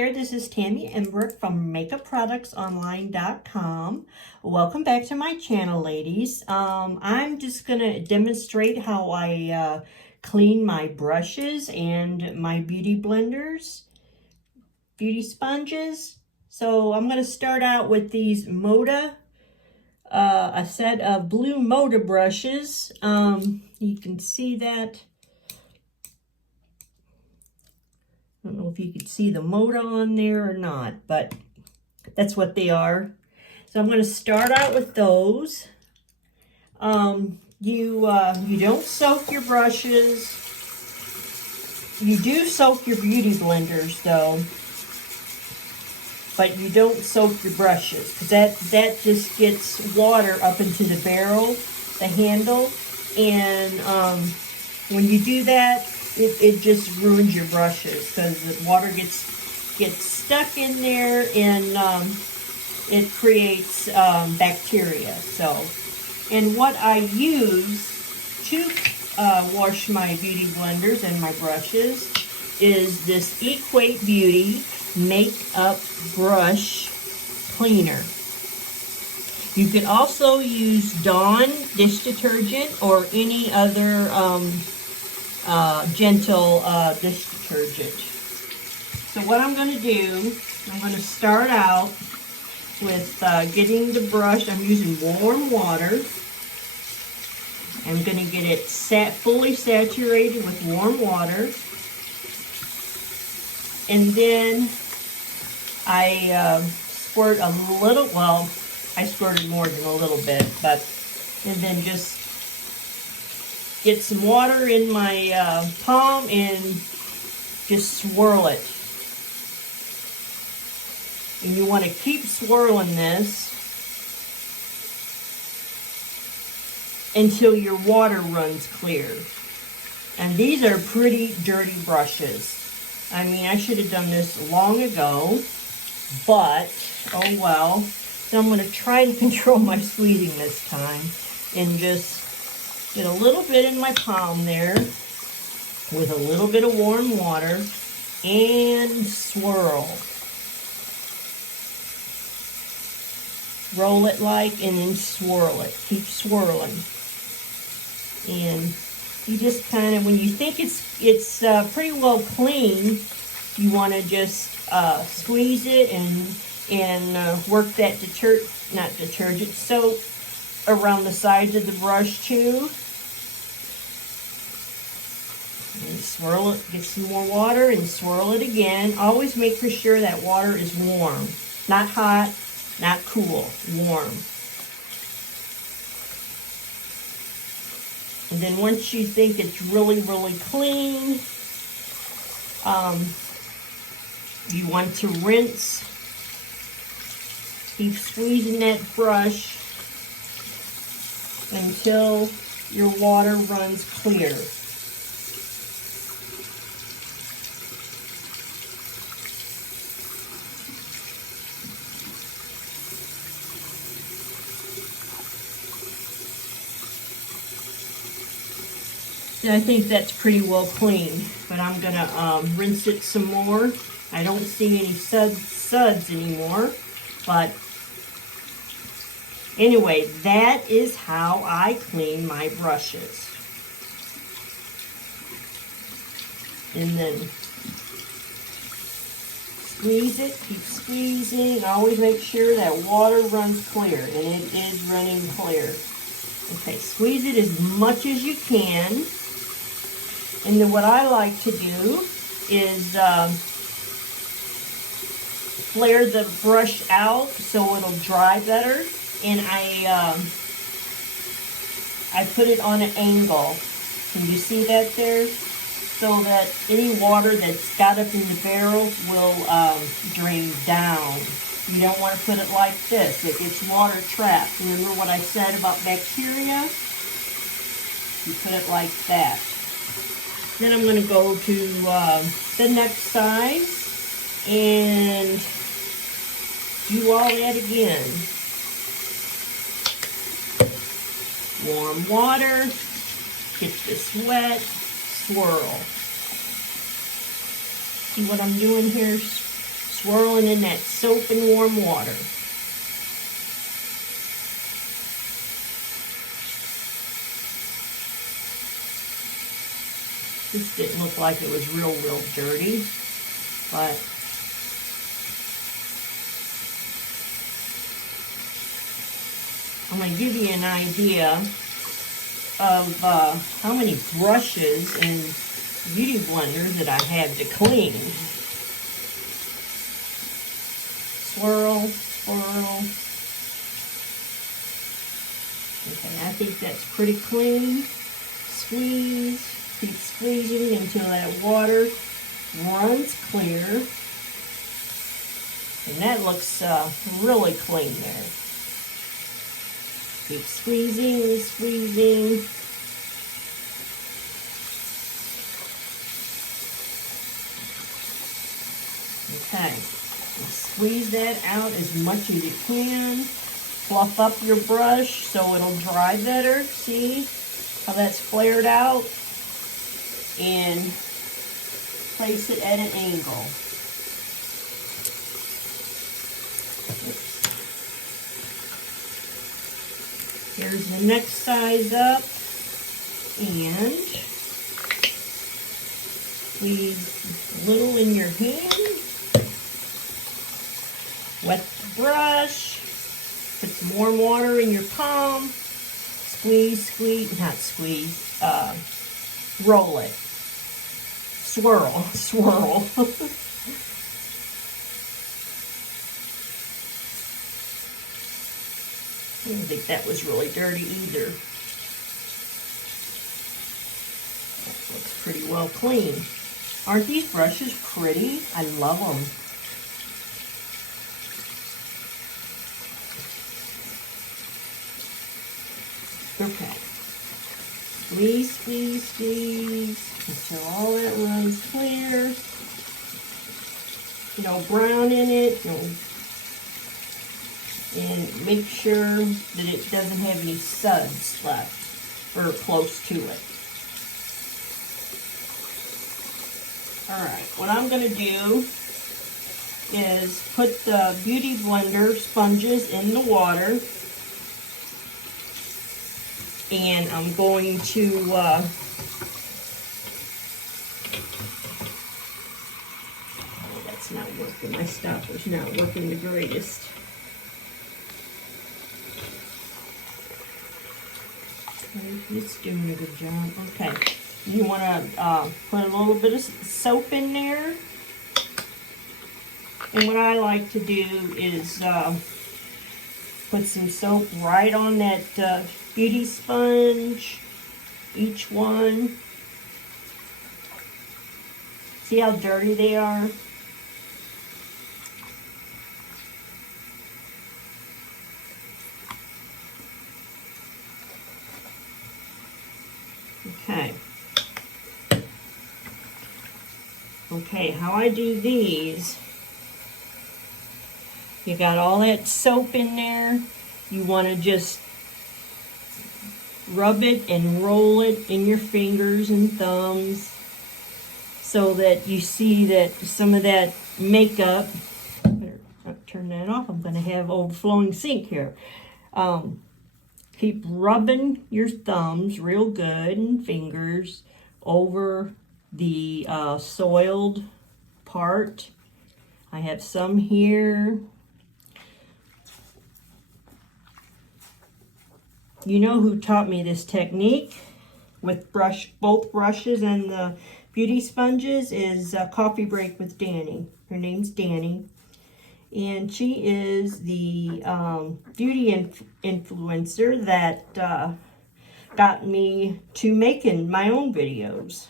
there, this is Tammy Embrich from MakeupProductsOnline.com. Welcome back to my channel, ladies. I'm just going to demonstrate how I clean my brushes and my beauty blenders, beauty sponges. So I'm going to start out with these Moda, a set of blue Moda brushes. You can see that. I don't know if you could see the Moda on there or not, but that's what they are. So I'm going to start out with those. You don't soak your brushes. You do soak your beauty blenders though, but you don't soak your brushes because that just gets water up into the barrel, the handle, and when you do that, it just ruins your brushes because the water gets stuck in there and it creates bacteria. So, and what I use to wash my beauty blenders and my brushes is this Equate Beauty Makeup Brush Cleaner. You could also use Dawn dish detergent or any other gentle dish detergent. So what I'm going to do, I'm going to start out with getting the brush. I'm using warm water. I'm going to get it fully saturated with warm water. And then I squirt a little, well, I squirted more than a little bit, and then just get some water in my palm and just swirl it. And you want to keep swirling this until your water runs clear. And these are pretty dirty brushes. I mean, I should have done this long ago, but oh well. So I'm going to try to control my squeezing this time and just get a little bit in my palm there with a little bit of warm water and swirl. Roll it like and then swirl it. Keep swirling. And you just kind of, when you think it's pretty well clean, you want to just squeeze it and work that soap around the sides of the brush too. And swirl it, get some more water and swirl it again. Always make for sure that water is warm. Not hot, not cool, warm. And then once you think it's really, really clean, you want to rinse. Keep squeezing that brush until your water runs clear. I think that's pretty well clean, but I'm going to rinse it some more. I don't see any suds anymore, but anyway, that is how I clean my brushes. And then squeeze it, keep squeezing. Always make sure that water runs clear, and it is running clear. Okay, squeeze it as much as you can. And then what I like to do is flare the brush out so it'll dry better. And I put it on an angle. Can you see that there? So that any water that's got up in the barrel will drain down. You don't want to put it like this. It gets water trapped. Remember what I said about bacteria? You put it like that. Then I'm going to go to the next side and do all that again. Warm water, get this wet, swirl. See what I'm doing here? swirling in that soap and warm water. This didn't look like it was real dirty, but I'm going to give you an idea of how many brushes and beauty blenders that I have to clean. Swirl, swirl. Okay, I think that's pretty clean. Squeeze, keep squeezing until that water runs clear. And that looks really clean there. Keep squeezing and squeezing. Okay, squeeze that out as much as you can. Fluff up your brush so it'll dry better. See how that's flared out? And place it at an angle. Here's the next size up, and squeeze a little in your hand. Wet the brush, put some warm water in your palm, squeeze, squeeze, not squeeze, roll it, swirl, swirl. I don't think that was really dirty either. That looks pretty well clean. Aren't these brushes pretty? I love them. Okay. Squeeze, squeeze, squeeze until all that runs clear. No brown in it. No. And make sure that it doesn't have any suds left or close to it. Alright, what I'm going to do is put the Beauty Blender sponges in the water, and I'm going to oh, that's not working. My stopper's not working the greatest. It's doing a good job. Okay, you want to put a little bit of soap in there. And what I like to do is put some soap right on that beauty sponge, each one. See how dirty they are? Okay. Okay, how I do these, you got all that soap in there. You want to just rub it and roll it in your fingers and thumbs so that you see that some of that makeup, better turn that off, I'm going to have overflowing sink here. Keep rubbing your thumbs real good and fingers over the soiled part. I have some here. You know who taught me this technique with both brushes and the beauty sponges is Coffee Break with Danny. Her name's Danny. And she is the beauty influencer that got me to making my own videos.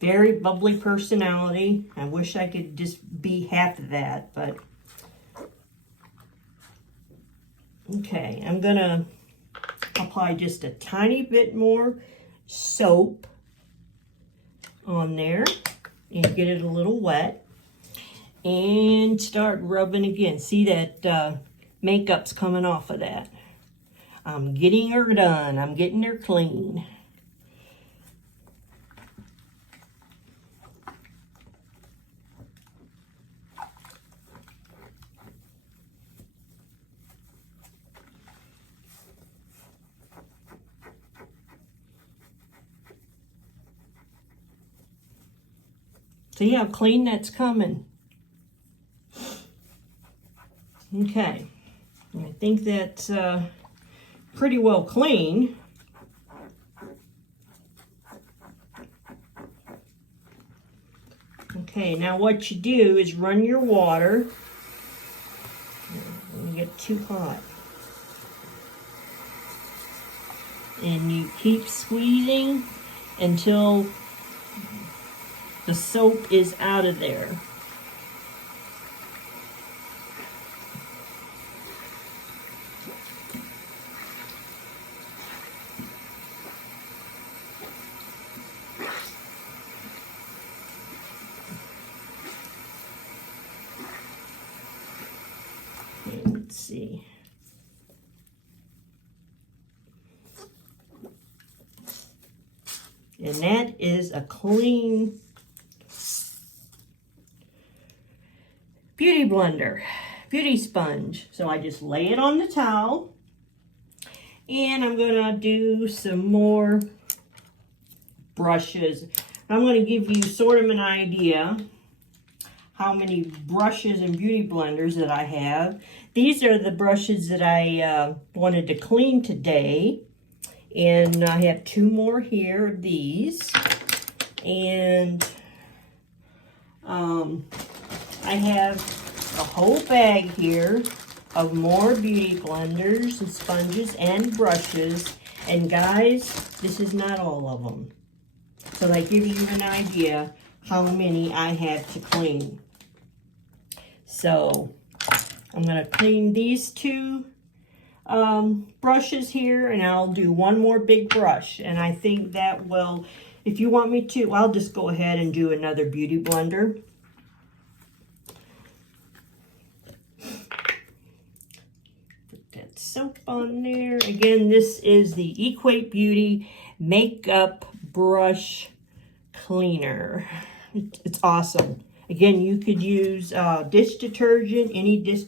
Very bubbly personality. I wish I could just be half of that, but okay, I'm gonna apply just a tiny bit more soap on there and get it a little wet. And start rubbing again. See that makeup's coming off of that. I'm getting her done. I'm getting her clean. See how clean that's coming? Okay, I think that's pretty well clean. Okay, now what you do is run your water. Don't get too hot. And you keep squeezing until the soap is out of there. Let's see. And that is a clean beauty blender, beauty sponge. So I just lay it on the towel, and I'm gonna do some more brushes. I'm gonna give you sort of an idea how many brushes and beauty blenders that I have. These are the brushes that I wanted to clean today. And I have 2 more here of these. And I have a whole bag here of more beauty blenders and sponges and brushes. And guys, this is not all of them. So that gives you an idea how many I have to clean. So I'm going to clean these 2 brushes here, and I'll do 1 more big brush. And I think that will, if you want me to, I'll just go ahead and do another beauty blender. Put that soap on there. Again, this is the Equate Beauty Makeup Brush Cleaner. It's awesome. Again, you could use dish detergent, any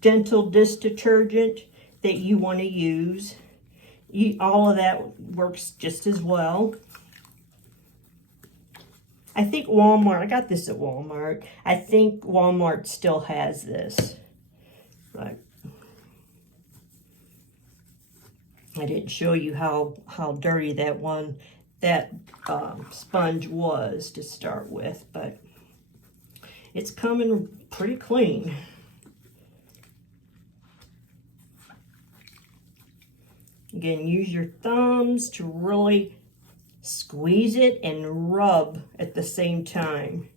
gentle dish detergent that you want to use. All of that works just as well. I think Walmart, I got this at Walmart. I think Walmart still has this. But I didn't show you how dirty that sponge was to start with, but it's coming pretty clean. Again, use your thumbs to really squeeze it and rub at the same time.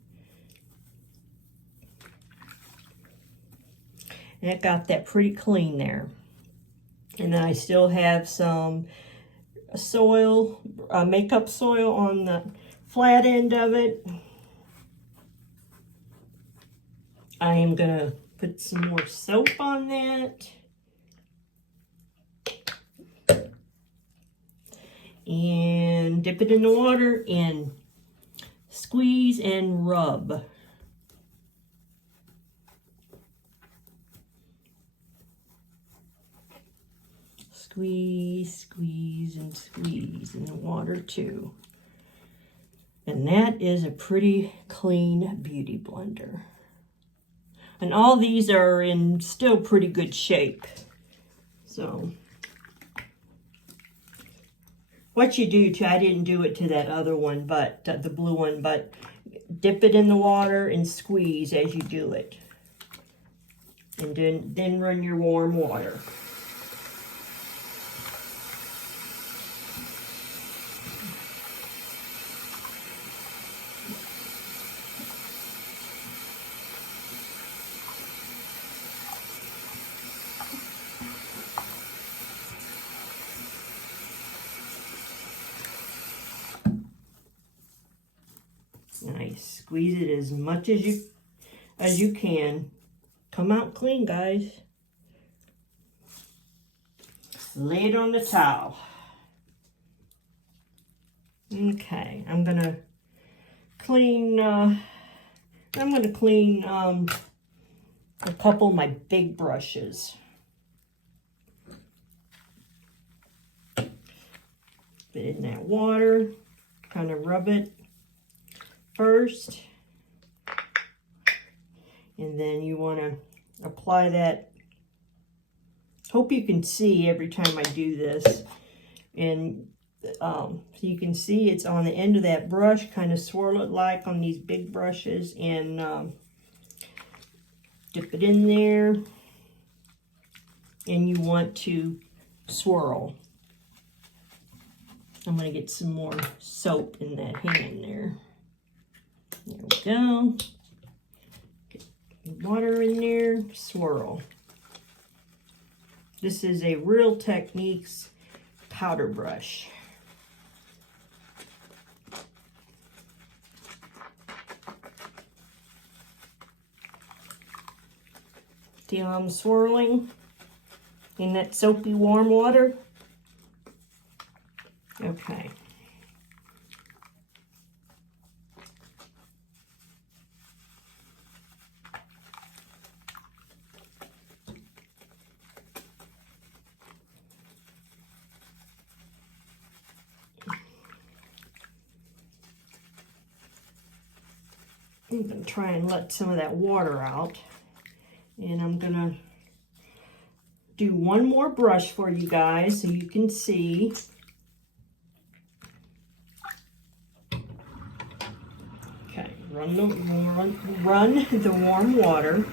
And I got that pretty clean there. And then I still have some soil, makeup soil on the flat end of it. I am going to put some more soap on that. And dip it in the water and squeeze and rub. Squeeze, squeeze, and squeeze in the water too. And that is a pretty clean beauty blender. And all these are in still pretty good shape. So what you do to, I didn't do it to that other one, but the blue one, but dip it in the water and squeeze as you do it. And then run your warm water. Nice. Squeeze it as much as you can. Come out clean, guys. Lay it on the towel. Okay, I'm gonna clean. A couple of my big brushes. Put it in that water. Kind of rub it first. And then you want to apply that. Hope you can see every time I do this. And so you can see it's on the end of that brush, kind of swirl it like on these big brushes, and dip it in there. And you want to swirl. I'm going to get some more soap in that hand there. There we go. Get water in there, swirl. This is a Real Techniques powder brush. See how I'm swirling in that soapy warm water? Okay. I'm going to try and let some of that water out. And I'm going to do one more brush for you guys so you can see. Okay, run the warm water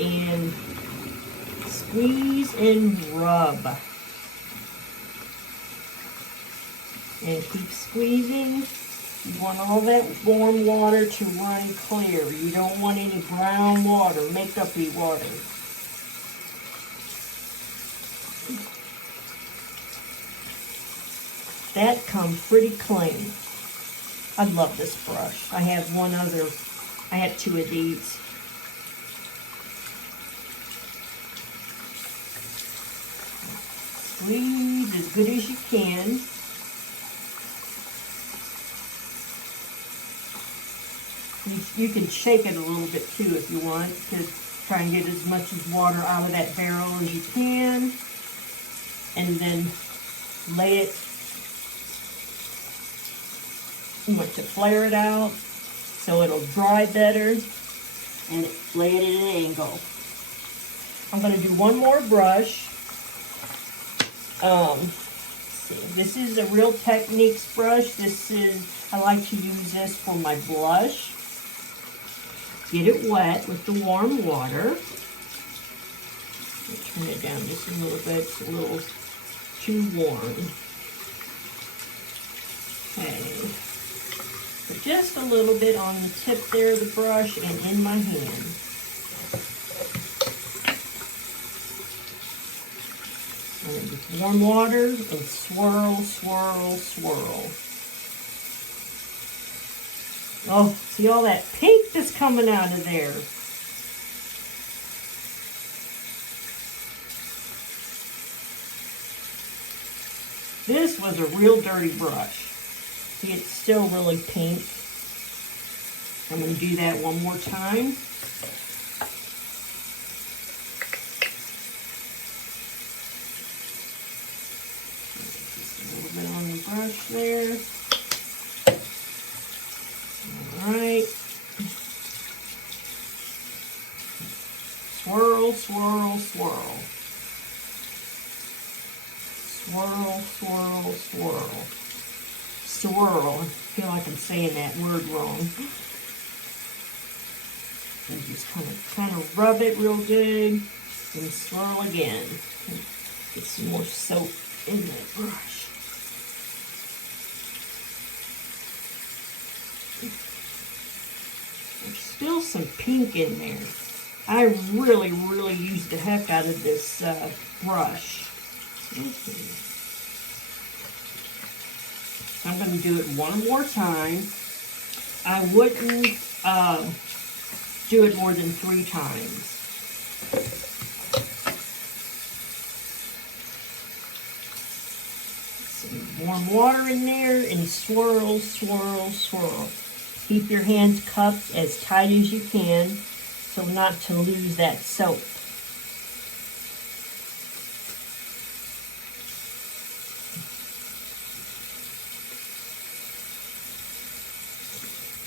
and squeeze and rub. And keep squeezing. You want all that warm water to run clear. You don't want any brown water, makeup-y water. That comes pretty clean. I love this brush. I have I have two of these. Squeeze as good as you can. You can shake it a little bit too if you want to try and get as much as water out of that barrel as you can. And then lay it, you want to flare it out so it'll dry better, and lay it at an angle. I'm going to do one more brush. This is a Real Techniques brush. I like to use this for my blush. Get it wet with the warm water. Turn it down just a little bit. It's a little too warm. Okay. But just a little bit on the tip there of the brush and in my hand. And with warm water and swirl, swirl, swirl. Oh, see all that pink that's coming out of there. This was a real dirty brush. See, it's still really pink. I'm going to do that one more time. Just a little bit on the brush there. Alright. Swirl, swirl, swirl. Swirl, swirl, swirl. Swirl. I feel like I'm saying that word wrong. And just kind of rub it real good and swirl again. Get some more soap in that brush. There's still some pink in there. I really, really used the heck out of this brush. I'm going to do it one more time. I wouldn't do it more than 3 times. Some warm water in there and swirl, swirl, swirl. Keep your hands cupped as tight as you can so not to lose that soap.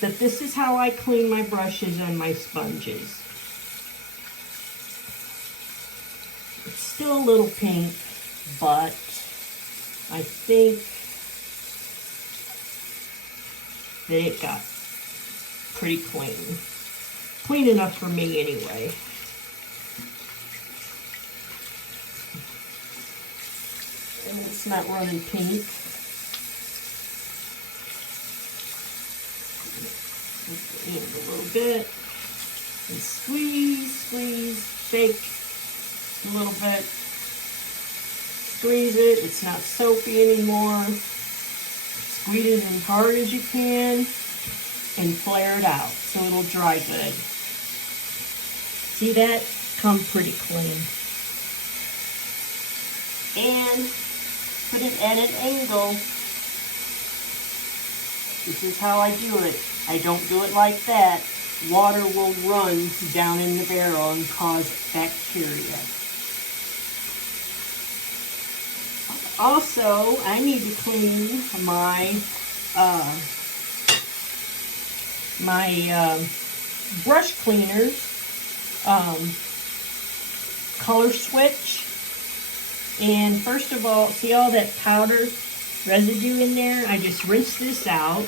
But this is how I clean my brushes on my sponges. It's still a little pink, but I think that it got pretty clean. Clean enough for me anyway. And it's not running pink. In a little bit. And squeeze, shake a little bit. Squeeze it. It's not soapy anymore. Squeeze it as hard as you can and flare it out so it'll dry good. See that? Come pretty clean. And put it at an angle. This is how I do it. I don't do it like that. Water will run down in the barrel and cause bacteria. Also, I need to clean my brush cleaners, color switch. And first of all, see all that powder residue in there? I just rinse this out.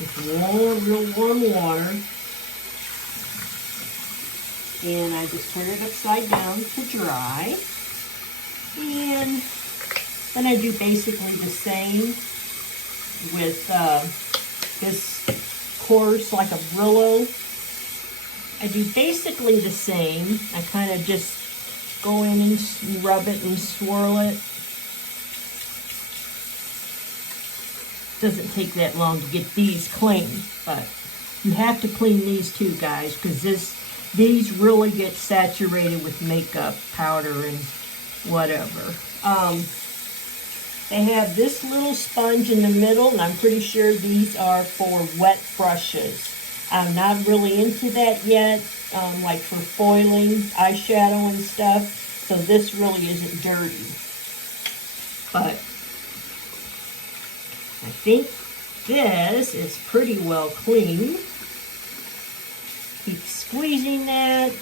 With real warm water. And I just turn it upside down to dry. And then I do basically the same with this coarse, like a Brillo. I do basically the same. I kind of just go in and rub it and swirl it. Doesn't take that long to get these clean, but you have to clean these too, guys, because these really get saturated with makeup powder and whatever. They have this little sponge in the middle, and I'm pretty sure these are for wet brushes. I'm not really into that yet, like for foiling eyeshadow and stuff, so this really isn't dirty. But I think this is pretty well clean. Keep squeezing that,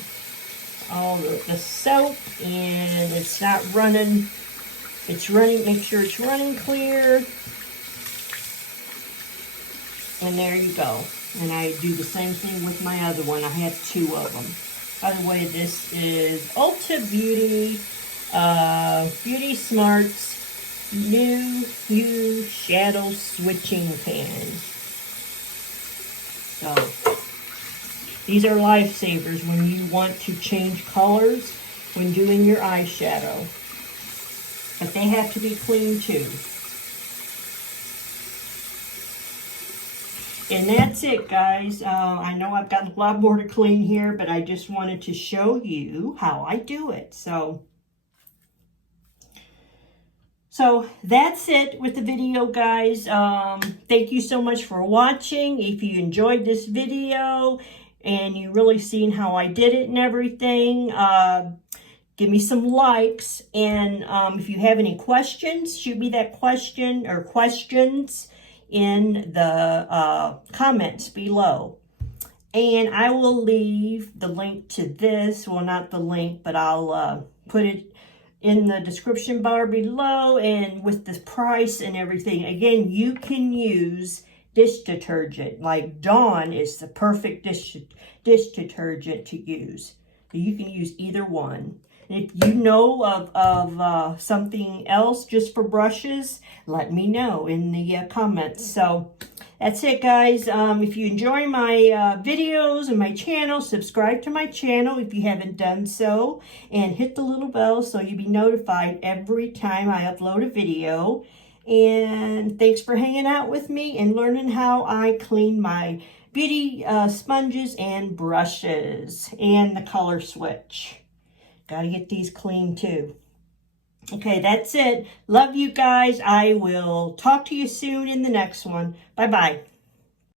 all the soap, and it's not running. It's running, make sure it's running clear. And there you go. And I do the same thing with my other one. I have two of them. By the way, this is Ulta Beauty, Beauty Smarts New Hue Shadow Switching Pan. So, these are lifesavers when you want to change colors when doing your eyeshadow. But they have to be clean too. And that's it, guys. I know I've got a lot more to clean here, but I just wanted to show you how I do it. So that's it with the video, guys. Thank you so much for watching. If you enjoyed this video and you really seen how I did it and everything, give me some likes. And if you have any questions, shoot me that question or questions in the comments below. And I will leave the link to this. Well, not the link, but I'll put it in the description bar below, and with the price and everything. Again, you can use dish detergent. Like Dawn is the perfect dish detergent to use. So you can use either one. And if you know of something else just for brushes, let me know in the comments. So that's it, guys. If you enjoy my videos and my channel, subscribe to my channel if you haven't done so. And hit the little bell so you'll be notified every time I upload a video. And thanks for hanging out with me and learning how I clean my beauty sponges and brushes. And the color switch. Gotta get these clean too. Okay, that's it. Love you guys. I will talk to you soon in the next one. Bye-bye.